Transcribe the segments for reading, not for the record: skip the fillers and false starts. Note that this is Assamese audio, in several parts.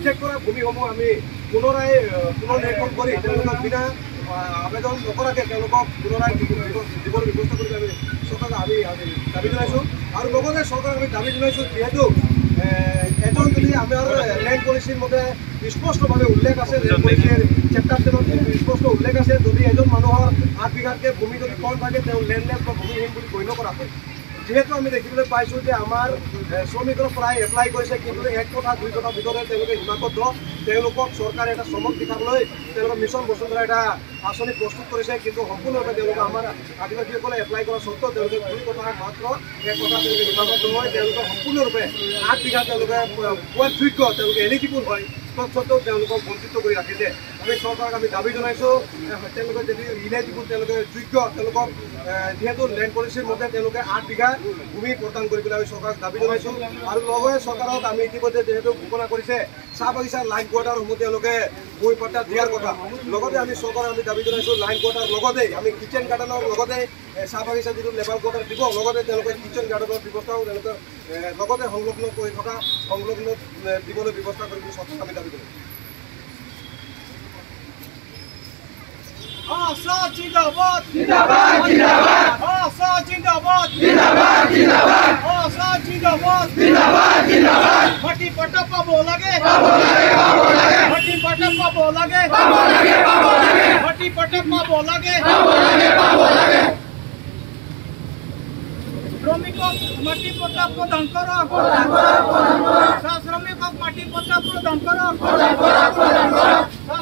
নিক্ষেপ কৰা ভূমিসমূহ আমি পুনৰাই পুনৰ্নিৰীক্ষণ কৰি তেওঁলোকক বিনা আবেদন নকৰাকৈ তেওঁলোকক পুনৰাই দিবলৈ ব্যৱস্থা কৰি আমি চৰকাৰক আমি দাবী জনাইছোঁ। আৰু লগতে চৰকাৰক আমি দাবী জনাইছোঁ যিহেতু এজন যদি আমাৰ লেণ্ড পলিচিৰ মতে স্পষ্টভাৱে উল্লেখ আছে, লেণ্ড পলিচিৰ চেপ্টাৰ 10 স্পষ্ট উল্লেখ আছে, যদি এজন মানুহৰ 8 বিঘাতকৈ ভূমি যদি কম থাকে তেওঁ লেণ্ডলেছ বা ভূমিহীন বুলি গণ্য কৰা হয়। যিহেতু আমি দেখিবলৈ পাইছোঁ যে আমাৰ শ্ৰমিকৰ প্ৰায় এপ্লাই কৰিছে, কিন্তু 1 কঠা 2 কঠাৰ ভিতৰতে তেওঁলোকে সীমাবদ্ধ। তেওঁলোকক চৰকাৰে এটা চমক দেখাবলৈ তেওঁলোকৰ মিছন বসুন্ধৰা এটা আঁচনি প্ৰস্তুত কৰিছে, কিন্তু সম্পূৰ্ণৰূপে তেওঁলোকে আমাৰ আদিবাসীসকলে এপ্লাই কৰা স্বত্তেও তেওঁলোকে 2 কঠা মাত্ৰ 1 কঠা তেওঁলোকে সীমাবদ্ধ হয়। তেওঁলোকে সম্পূৰ্ণৰূপে 8 বিঘা তেওঁলোকে পোৱাৰ যোগ্য, তেওঁলোকে এলিজিবল হয়, তৎসত্ত্বেও তেওঁলোকক বঞ্চিত কৰি ৰাখিছে। আমি চৰকাৰক আমি দাবী জনাইছোঁ তেওঁলোকে যদি ইলিজিবল তেওঁলোকে যোগ্য, তেওঁলোকক যিহেতু লেণ্ড পলিচিৰ মতে তেওঁলোকে 8 বিঘা ভূমি প্ৰদান কৰিবলৈ আমি চৰকাৰক দাবী জনাইছোঁ। আৰু লগতে চৰকাৰক আমি ইতিমধ্যে যিহেতু ঘোষণা কৰিছে চাহ বাগিচাৰ লাইন কোৱাৰ্টাৰসমূহ তেওঁলোকে ভূমি পট্টা দিয়াৰ কথা। লগতে আমি চৰকাৰক আমি দাবী জনাইছোঁ লাইন কোৱাৰ্টাৰ লগতে আমি কিচেন গাৰ্ডেনৰ লগতে চাহ বাগিচা যিটো লেবাৰ কোৱাৰ্টাৰ দিব, লগতে তেওঁলোকে কিচেন গাৰ্ডেনৰ ব্যৱস্থাও তেওঁলোকে লগতে সংলগ্ন কৰি থকা সংলগ্ন দিবলৈ ব্যৱস্থা কৰি চৰকাৰক আমি দাবী জনাইছোঁ। Asad Jindabad! Jindabad! Jindabad! Asad Jindabad! Jindabad! Jindabad! Asad Jindabad! Jindabad! Jindabad! Mati patta pabo lage! Pabo lage! Pabo lage! Mati patta pabo lage! Pabo lage! Pabo lage! Mati patta pabo lage! Pabo lage! Pabo lage! শ্রমিকক মাটি পট্টা প্রদান করো, প্রদান করো, প্রদান করো। শ্রমিকক মাটি পট্টা প্রদান করো, প্রদান করো, প্রদান করো।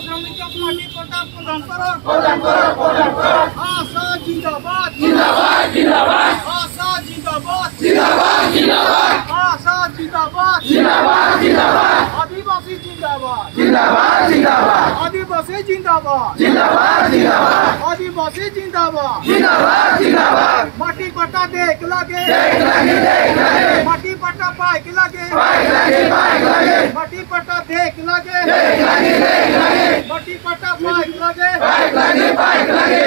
শ্রমিকক মাটি পট্টা প্রদান করো, প্রদান করো, প্রদান করো। আসাদ জিন্দাবাদ, জিন্দাবাদ, জিন্দাবাদ। আসাদ জিন্দাবাদ, জিন্দাবাদ, জিন্দাবাদ। আসাদ জিন্দাবাদ, জিন্দাবাদ, জিন্দাবাদ। আদিবাসী জিন্দাবাদ, জিন্দাবাদ, জিন্দাবাদ। আদিবাসী জিন্দাবাদ, জিন্দাবাদ, জিন্দাবাদ। আদিবাসী জিন্দাবাদ, জিন্দাবাদ, জিন্দাবাদ। মাটি পট্টা দেখ লাগে, দেখ লাগে, দেখ লাগে। মাটি পট্টা পাইক লাগে, পাইক লাগে, পাইক লাগে। মাটি পট্টা দেখ লাগে, দেখ লাগে, দেখ লাগে। মাটি পট্টা পাইক লাগে, পাইক লাগে, পাইক লাগে।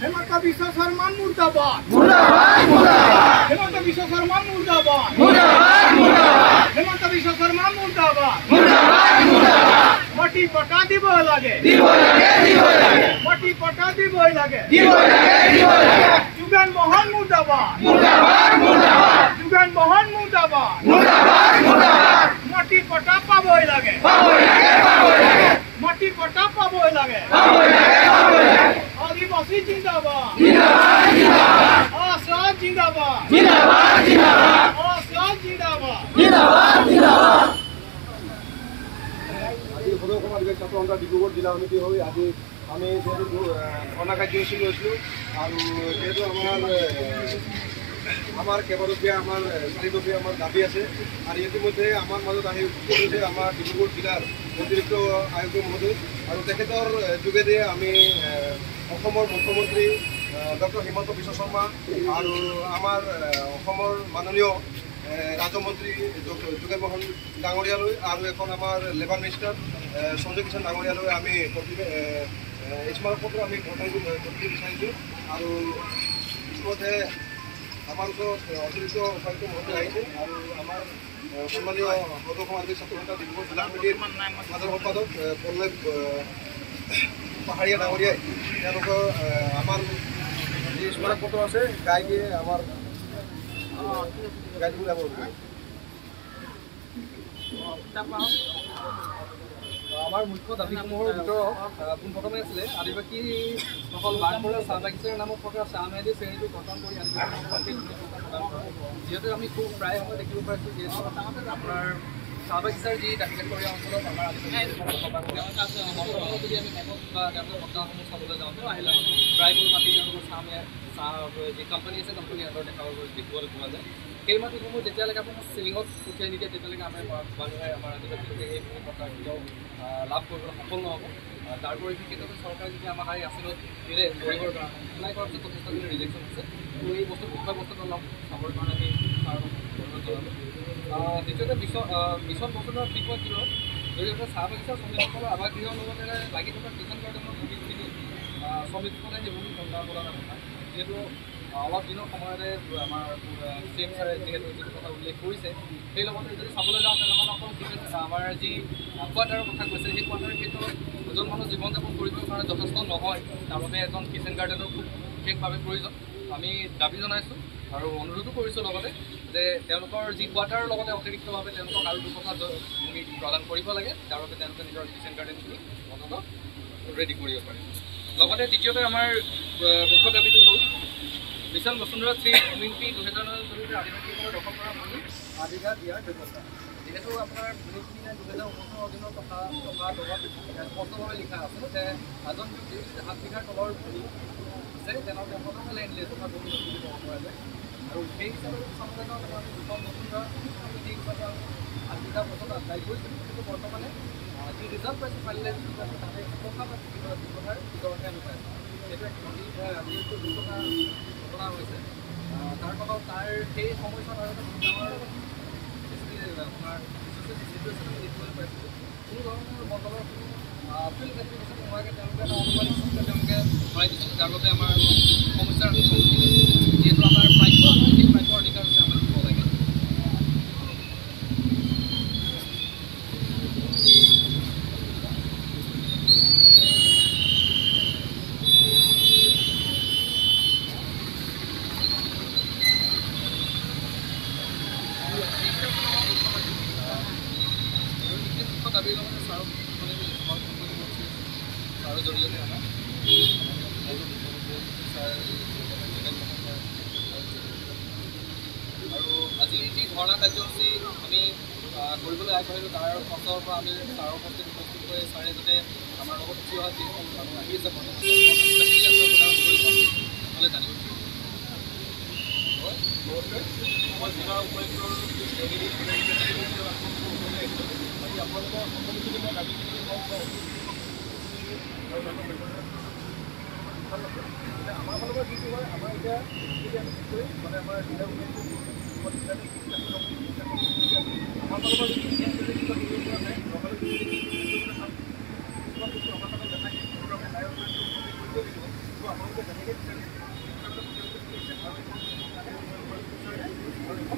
হেমন্ত বিশ্ব শর্মা মুর্দাবাদ, মুর্দাবাদ, মুর্দাবাদ। হেমন্ত বিশ্ব শর্মা মুর্দাবাদ, মুর্দাবাদ, মুর্দাবাদ। হেমন্ত বিশ্ব শর্মা মুর্দাবাদ, মুর্দাবাদ, মুর্দাবাদ। মাটি পট্টা দিব লাগে, দিব লাগে, দিব লাগে। মাটি পট্টা দিব লাগে, দিব লাগে, দিব লাগে। যুগেন মোহন মুর্দাবাদ, মুর্দাবাদ, মুর্দাবাদ। যুগেন মোহন মুর্দাবাদ, মুর্দাবাদ, মুর্দাবাদ। মাটি পট্টা পাবই লাগে, পাবই লাগে, পাবই লাগে। মাটি পট্টা পাবই লাগে, পাবই লাগে, পাবই লাগে। আদিবাসী জিন্দাবাদ, জিন্দাবাদ, জিন্দাবাদ। আসাদ জিন্দাবাদ, জিন্দাবাদ, জিন্দাবাদ। আসাদ জিন্দাবাদ, জিন্দাবাদ, জিন্দাবাদ। আজি সদৌ অসম আদিবাসী ছাত্ৰ সন্থা ডিব্ৰুগড় জিলা সমিতি হৈ আজি আমি যিহেতু ধৰ্ণা কাৰ্যসূচী লৈছিলোঁ আৰু যিহেতু আমাৰ কেইবাদপীয়া আমাৰ 4দপীয়া আমাৰ দাবী আছে আৰু ইতিমধ্যে আমাৰ মাজত আহি উপস্থিত হৈছে আমাৰ ডিব্ৰুগড় জিলাৰ অতিৰিক্ত আয়ুক্ত মহোদয় আৰু তেখেতৰ যোগেদি আমি অসমৰ মুখ্যমন্ত্ৰী ডক্টৰ হিমন্ত বিশ্ব শৰ্মা আৰু আমাৰ অসমৰ মাননীয় ৰাজ্যমন্ত্ৰী যোগেন মোহন ডাঙৰীয়ালৈ আৰু এখন আমাৰ লেবাৰ মিনিষ্টাৰ সঞ্জয় কিষাণ ডাঙৰীয়ালৈ আমি স্মাৰকপত্ৰ আমি প্ৰদান কৰিব বিচাৰিছোঁ আৰু ইতিমধ্যে আমাৰ ওচৰত অতিৰিক্ত উপায়ুক্ত মহোদয় আহিছে আৰু আমাৰ সন্মানীয় সদৌ অসম আদিবাসী ছাত্ৰ সন্থা ডিব্ৰুগড় জিলা সমিতিৰ সাধাৰণ সম্পাদক পল্লৱ পাহাৰীয়া ডাঙৰীয়াই তেওঁলোকৰ আমাৰ যি স্মাৰকপত্ৰ আছে গাই দিয়ে আমাৰ গাই দিব আমাৰ মুখ্য দাবীসমূহৰ ভিতৰত পোনপ্ৰথমে আছিলে আদিবাসীসকল বাস কৰা চাহ বাগিচাৰ নামত থকা চাহ মেলি শ্ৰেণীটো গঠন কৰি আদিবাসী যিহেতু আমি খুব প্ৰায় সময় দেখিব পাইছোঁ যিহেতু আপোনাৰ চাহ বাগিচাৰ যি দাঁতিকাষৰীয়া অঞ্চলত আমাৰ আদিবাসীসকল বসবাস কৰে যদি আমি মেপত বা তেওঁলোকৰ বৰ্তাসমূহ চাবলৈ যাওঁ আহিলে প্ৰায়বোৰ মাটি তেওঁলোকৰ চাহ যি কোম্পানী আছে কোম্পানী সিহঁতৰ দেখিবলৈ পোৱা যায়। সেই মাটিসমূহ যেতিয়ালৈকে আপোনাৰ চিলিঙত উঠিয়াই নিদিয়ে তেতিয়ালৈকে আমাৰ মানুহে আমাৰ আদিবাসী লোকে এই ভূমি পট্টা কেতিয়াও লাভ কৰিবলৈ সফল নহ'ব। তাৰ পৰিপ্ৰেক্ষিতত চৰকাৰে যেতিয়া আমাক এই আঁচনিত দিলে কৰিবৰ কাৰণে এপ্লাই কৰাৰ পিছত যথেষ্টখিনি ৰিজেকশ্যন আছে। তো এই বিষয়বস্তুটো অলপ চাবৰ কাৰণে আমি অনুৰোধ জনালোঁ। দ্বিতীয়তে মিছন বসুন্ধৰা 3.0 জৰিয়তে চাহ বাগিচাৰ শ্ৰমিকসকলৰ আৱাস গৃহৰ লগতে লাগি থকা কিষাণ গাৰ্ডেনৰ ভূমিখিনি শ্ৰমিকসকলে সেই ভূমি সন্ধান প্ৰদানৰ কথা যিহেতু অলপ দিনৰ সময়তে আমাৰ CM ছাৰে যিহেতু যিটো কথা উল্লেখ কৰিছে সেই লগতে যদি চাবলৈ যাওঁ তেনেহ'লে অকল আমাৰ আমাৰ যি কোৱাটাৰৰ কথা কৈছে, সেই কোৱাটাৰ ক্ষেত্ৰত এজন মানুহ জীৱন যাপন কৰিবৰ কাৰণে যথেষ্ট নহয়, তাৰ বাবে এজন কিচেন গাৰ্ডেনৰ খুব বিশেষভাৱে প্ৰয়োজন। আমি দাবী জনাইছোঁ আৰু অনুৰোধো কৰিছোঁ লগতে যে তেওঁলোকৰ যি কোৱাটাৰৰ লগতে অতিৰিক্তভাৱে তেওঁলোকক আৰু দুটকা প্ৰদান কৰিব লাগে, যাৰ বাবে তেওঁলোকে নিজৰ কিচেন গাৰ্ডেনখিনি অন্ততঃ ৰেডি কৰিব পাৰে। লগতে দ্বিতীয়তে আমাৰ মুখ্য দাবীটো হ'ল মিছন বসুন্ধৰা 3 কমিউনিটি 2009 জৰিয়তে আদিবাসীসকলৰ দখল কৰা ভূমি আধিকা দিয়াৰ ব্যৱস্থা। যিহেতু আপোনাৰ ভূমিখিনি 2019 অধীনৰ কথা লগত স্পষ্টভাৱে লিখা আছে যে এজন ব্যক্তিৰ 7 বিঘাৰ তলৰ ভূমি আছে তেনেহ'লে তেওঁলোকক লেণ্ডলেছ থকা ভূমি বুলি ক'ব পৰা যায়। আৰু সেই হিচাপে চাবলৈ যাওঁতে আমি মিছন বসুন্ধৰা কমিটি হিচাপে আমি 8 বিঘা বছৰত আদায় কৰিছিলোঁ, কিন্তু বৰ্তমানে যি ৰিজাল্ট পাইছোঁ পাৰিলে তাতে ব্যৱসায় দুজনকে আমি পাইছোঁ। সেইটো যিহেতু দুৰ্ঘটনা হৈছে তাৰ ফলত তাৰ সেই সময়ছোৱাত আৰু এটা ডাঙৰ আপোনাৰ চিটুৱেশ্যন আমি দেখিবলৈ পাইছিলোঁ। কোনো ধৰণৰ মণ্ডলৰ ফিল্ড এপ্লিকেশ্যন নোহোৱাকৈ তেওঁলোকে এটা অনুমানিক হিচাপে তেওঁলোকে ভৰাই দিছিল, যাৰ বাবে আমাৰ সমস্যাৰ আমি সন্মুখীন হৈছোঁ। যিহেতু আমাৰ প্ৰাপ্য হয়, সেই প্ৰাপ্যৰ অধিকাৰ হৈছে আমাক দিব লাগে। দাবীৰ লগতে ছাৰক ছাৰৰ জৰিয়তে আমাৰ আৰু আজি যি ধৰ্ণা কাৰ্যসূচী আমি কৰিবলৈ আগবাঢ়িলোঁ তাৰ পাছৰ পৰা আমি ছাৰৰ উপস্থিত হৈ ছাৰে যাতে আমাৰ লগত থিয় হোৱা যিসকল মানুহ আহি আছে বৰ্তমান জানিব আমাৰ ফালৰ পৰা যিটো হয় আমাৰ এতিয়া মানে আমাৰ জিলা আমাৰ ফালৰ পৰা